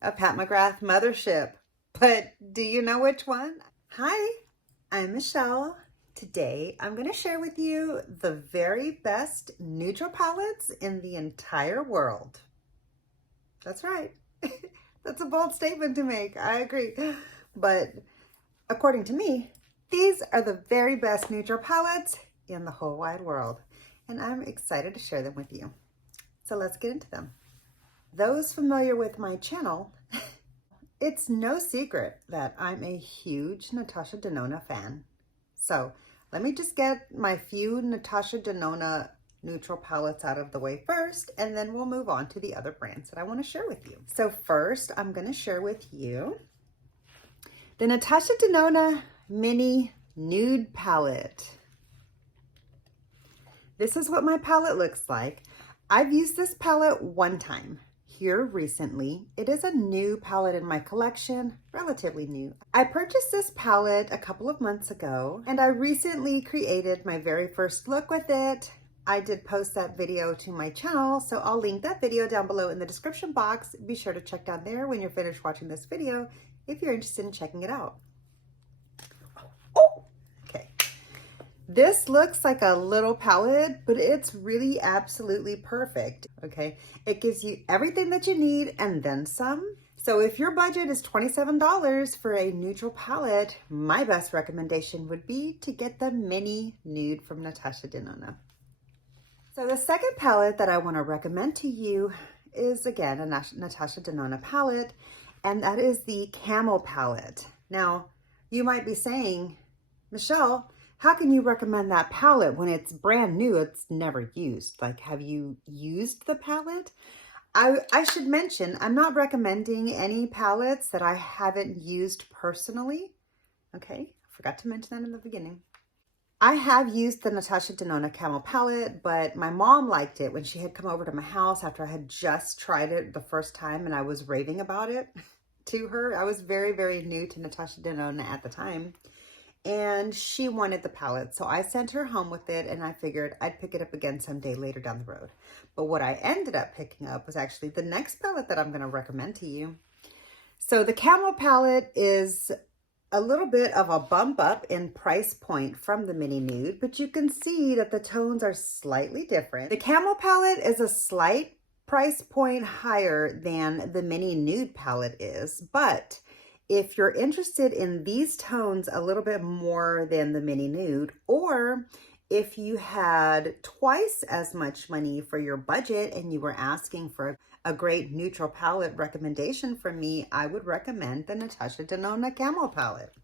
a Pat McGrath mothership. But do you know which one? Hi, I'm Michelle. Today I'm going to share with you the very best neutral palettes in the entire world. That's right. That's a bold statement to make. I agree. But according to me, these are the very best neutral palettes in the whole wide world. And I'm excited to share them with you. So let's get into them. Those familiar with my channel, it's no secret that I'm a huge Natasha Denona fan. So let me just get my few Natasha Denona neutral palettes out of the way first, and then we'll move on to the other brands that I want to share with you. So first, I'm going to share with you the Natasha Denona Mini Nude Palette. This is what my palette looks like. I've used this palette one time here recently. It is a new palette in my collection, relatively new. I purchased this palette a couple of months ago, and I recently created my very first look with it. I did post that video to my channel, so I'll link that video down below in the description box. Be sure to check down there when you're finished watching this video if you're interested in checking it out. This looks like a little palette, but it's really absolutely perfect, okay? It gives you everything that you need and then some. So if your budget is $27 for a neutral palette, my best recommendation would be to get the Mini Nude from Natasha Denona. So the second palette that I want to recommend to you is, again, a Natasha Denona palette, and that is the Camel palette. Now, you might be saying, Michelle, how can you recommend that palette when it's brand new? It's never used. Like, have you used the palette? I should mention, I'm not recommending any palettes that I haven't used personally. Okay, I forgot to mention that in the beginning. I have used the Natasha Denona Camel palette, but my mom liked it when she had come over to my house after I had just tried it the first time and I was raving about it to her. I was very, very new to Natasha Denona at the time. And she wanted the palette, so I sent her home with it, and I figured I'd pick it up again someday later down the road. But what I ended up picking up was actually the next palette that I'm going to recommend to you. So the Camel palette is a little bit of a bump up in price point from the Mini Nude, but you can see that the tones are slightly different. The Camel palette is a slight price point higher than the Mini Nude palette is, but if you're interested in these tones a little bit more than the Mini Nude, or if you had twice as much money for your budget and you were asking for a great neutral palette recommendation from me, I would recommend the Natasha Denona Camel palette.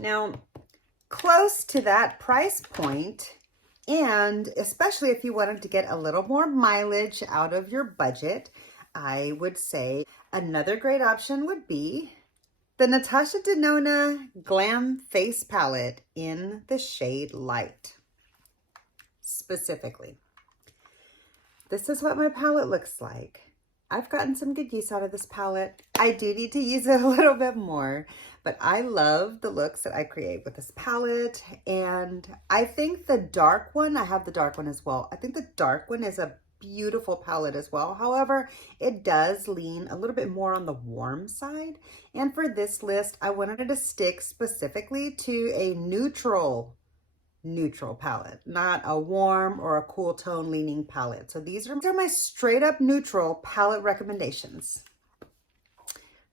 Now, close to that price point, and especially if you wanted to get a little more mileage out of your budget, I would say another great option would be the Natasha Denona Glam Face Palette in the shade Light. Specifically, this is what my palette looks like. I've gotten some good use out of this palette. I do need to use it a little bit more, but I love the looks that I create with this palette. And I think the dark one, I have the dark one as well. I think the dark one is a beautiful palette as well. However, it does lean a little bit more on the warm side. And for this list, I wanted to stick specifically to a neutral palette, not a warm or a cool tone leaning palette. So these are my straight up neutral palette recommendations.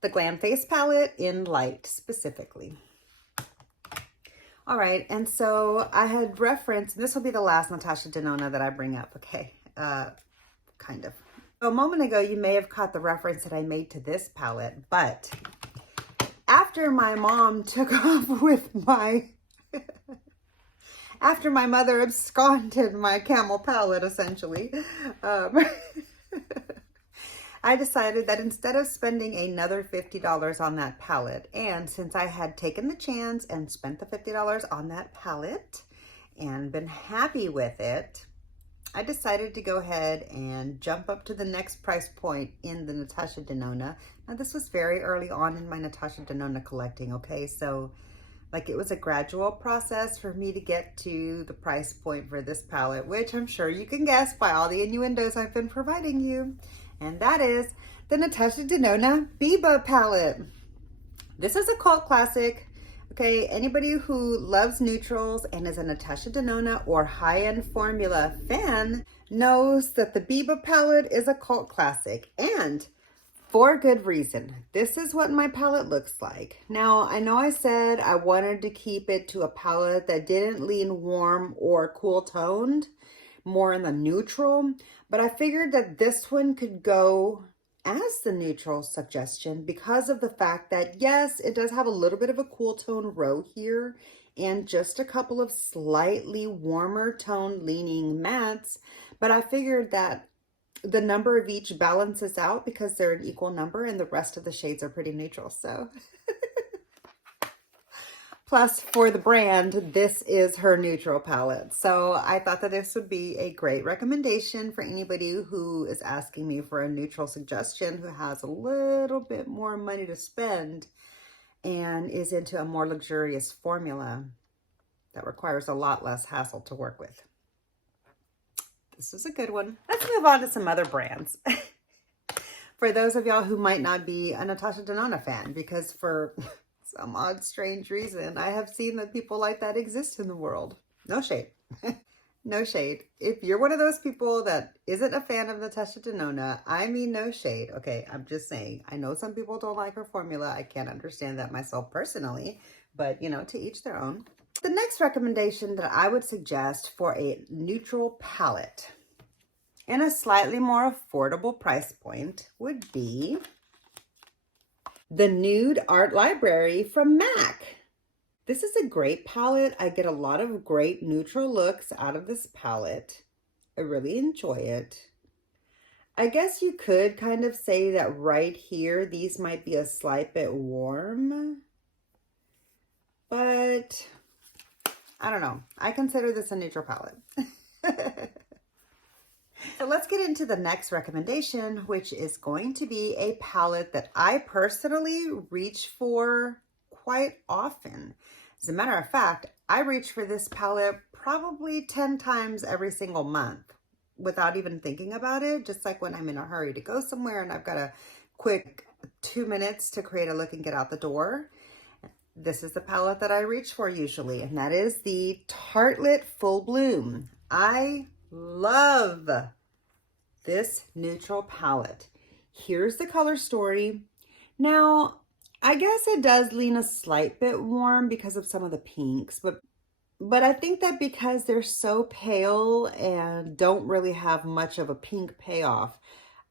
The Glam Face palette in Light specifically. All right, and so I had referenced, and this will be the last Natasha Denona that I bring up, okay? Kind of. A moment ago, you may have caught the reference that I made to this palette, but after my mom took off with after my mother absconded my Camel palette, essentially, I decided that instead of spending another $50 on that palette, and since I had taken the chance and spent the $50 on that palette and been happy with it, I decided to go ahead and jump up to the next price point in the Natasha Denona. Now, this was very early on in my Natasha Denona collecting, okay? So, like, it was a gradual process for me to get to the price point for this palette, which I'm sure you can guess by all the innuendos I've been providing you. and that is the Natasha Denona Biba palette. This is a cult classic. Okay, anybody who loves neutrals and is a Natasha Denona or high-end formula fan knows that the Biba palette is a cult classic, and for good reason. This is what my palette looks like. Now, I know I said I wanted to keep it to a palette that didn't lean warm or cool toned, more in the neutral, but I figured that this one could go as the neutral suggestion because of the fact that, yes, it does have a little bit of a cool tone row here and just a couple of slightly warmer tone leaning mattes, but I figured that the number of each balances out because they're an equal number and the rest of the shades are pretty neutral. So plus for the brand, this is her neutral palette. So I thought that this would be a great recommendation for anybody who is asking me for a neutral suggestion, who has a little bit more money to spend and is into a more luxurious formula that requires a lot less hassle to work with. This is a good one. Let's move on to some other brands. For those of y'all who might not be a Natasha Denona fan, because for some odd, strange reason, I have seen that people like that exist in the world. No shade. No shade. If you're one of those people that isn't a fan of Natasha Denona, I mean no shade. Okay, I'm just saying. I know some people don't like her formula. I can't understand that myself personally, but you know, to each their own. The next recommendation that I would suggest for a neutral palette in a slightly more affordable price point would be the Nude Art Library from MAC. This is a great palette. I get a lot of great neutral looks out of this palette. I really enjoy it. I guess you could kind of say that right here, these might be a slight bit warm, but I don't know. I consider this a neutral palette. So let's get into the next recommendation, which is going to be a palette that I personally reach for quite often. As a matter of fact, I reach for this palette probably 10 times every single month without even thinking about it. Just like when I'm in a hurry to go somewhere and I've got a quick 2 minutes to create a look and get out the door. This is the palette that I reach for usually, and that is the Tartelette Full Bloom. I love this neutral palette. Here's the color story. Now, I guess it does lean a slight bit warm because of some of the pinks, but I think that because they're so pale and don't really have much of a pink payoff,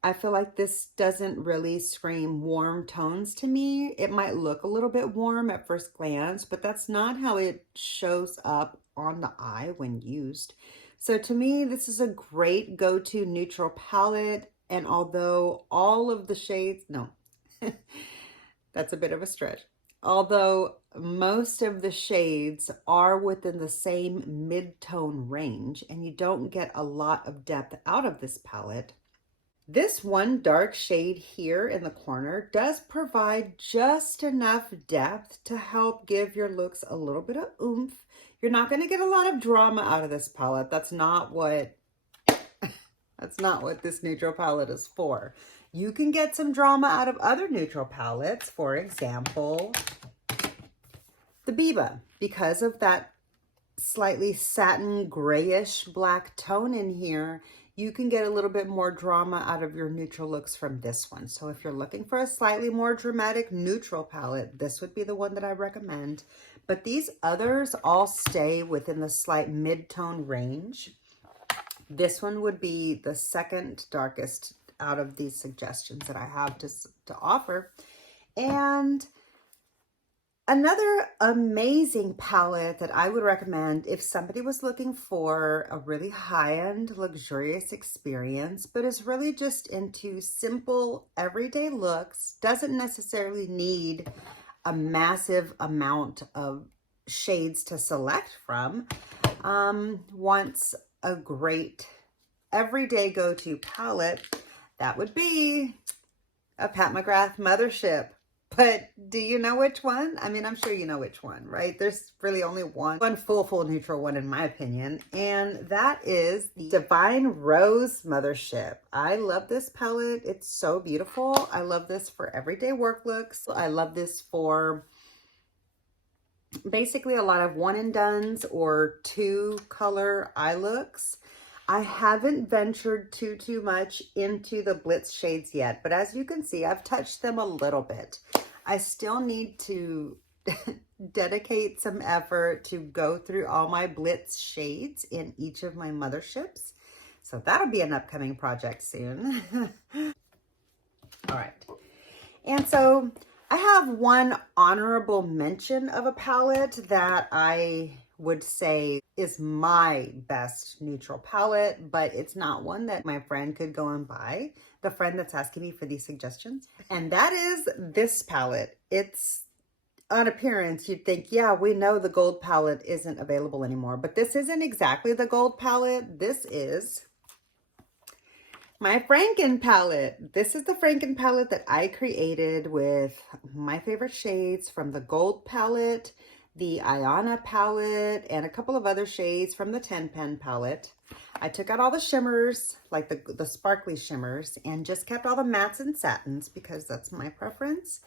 I feel like this doesn't really scream warm tones to me. It might look a little bit warm at first glance, but that's not how it shows up on the eye when used. So to me, this is a great go-to neutral palette. And although all of the shades, no, that's a bit of a stretch. Although most of the shades are within the same mid-tone range and you don't get a lot of depth out of this palette, this one dark shade here in the corner does provide just enough depth to help give your looks a little bit of oomph. You're not going to get a lot of drama out of this palette. That's not what this neutral palette is for. You can get some drama out of other neutral palettes. For example, the Biba, because of that slightly satin grayish black tone in here, you can get a little bit more drama out of your neutral looks from this one. So if you're looking for a slightly more dramatic neutral palette, this would be the one that I recommend. But these others all stay within the slight mid-tone range. This one would be the second darkest out of these suggestions that I have to offer. And another amazing palette that I would recommend if somebody was looking for a really high-end, luxurious experience, but is really just into simple, everyday looks, doesn't necessarily need a massive amount of shades to select from, wants a great everyday go-to palette, that would be a Pat McGrath Mothership but do you know which one? I mean, I'm sure you know which one, right? There's really only one full neutral one in my opinion, and that is the Divine Rose Mothership. I love this palette. It's so beautiful. I love this for everyday work looks. I love this for basically a lot of one and dones or two color eye looks. I haven't ventured too much into the Blitz shades yet, but as you can see, I've touched them a little bit. I still need to dedicate some effort to go through all my Blitz shades in each of my motherships. So that'll be an upcoming project soon. All right. And so I have one honorable mention of a palette that I would say is my best neutral palette, but it's not one that my friend could go and buy, the friend that's asking me for these suggestions. And that is this palette. It's on appearance, you'd think, yeah, we know the gold palette isn't available anymore, but this isn't exactly the gold palette. This is my Franken palette. This is the Franken palette that I created with my favorite shades from the gold palette, the Ayana palette, and a couple of other shades from the 10 Pen palette. I took out all the shimmers, like the sparkly shimmers, and just kept all the mattes and satins because that's my preference.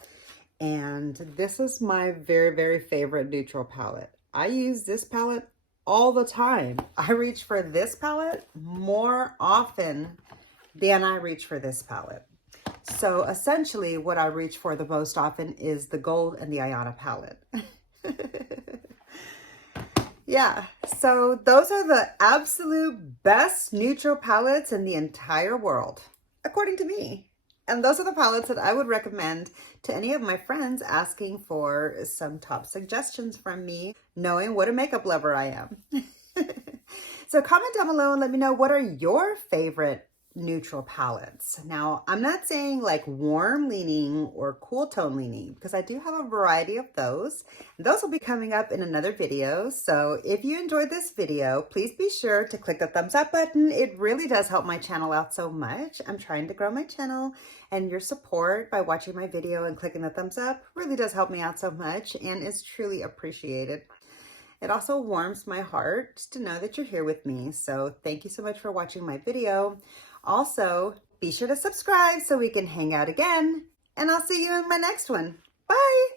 And this is my very favorite neutral palette. I use this palette all the time. I reach for this palette more often than I reach for this palette. So essentially what I reach for the most often is the gold and the Ayana palette. Yeah, so those are the absolute best neutral palettes in the entire world, according to me. And those are the palettes that I would recommend to any of my friends asking for some top suggestions from me, knowing what a makeup lover I am. So comment down below and let me know, what are your favorite neutral palettes? Now, I'm not saying like warm leaning or cool tone leaning, because I do have a variety of those. Those will be coming up in another video. So if you enjoyed this video, please be sure to click the thumbs up button. It really does help my channel out so much. I'm trying to grow my channel, and your support by watching my video and clicking the thumbs up really does help me out so much and is truly appreciated. It also warms my heart to know that you're here with me. So thank you so much for watching my video. Also, be sure to subscribe so we can hang out again, and I'll see you in my next one. Bye!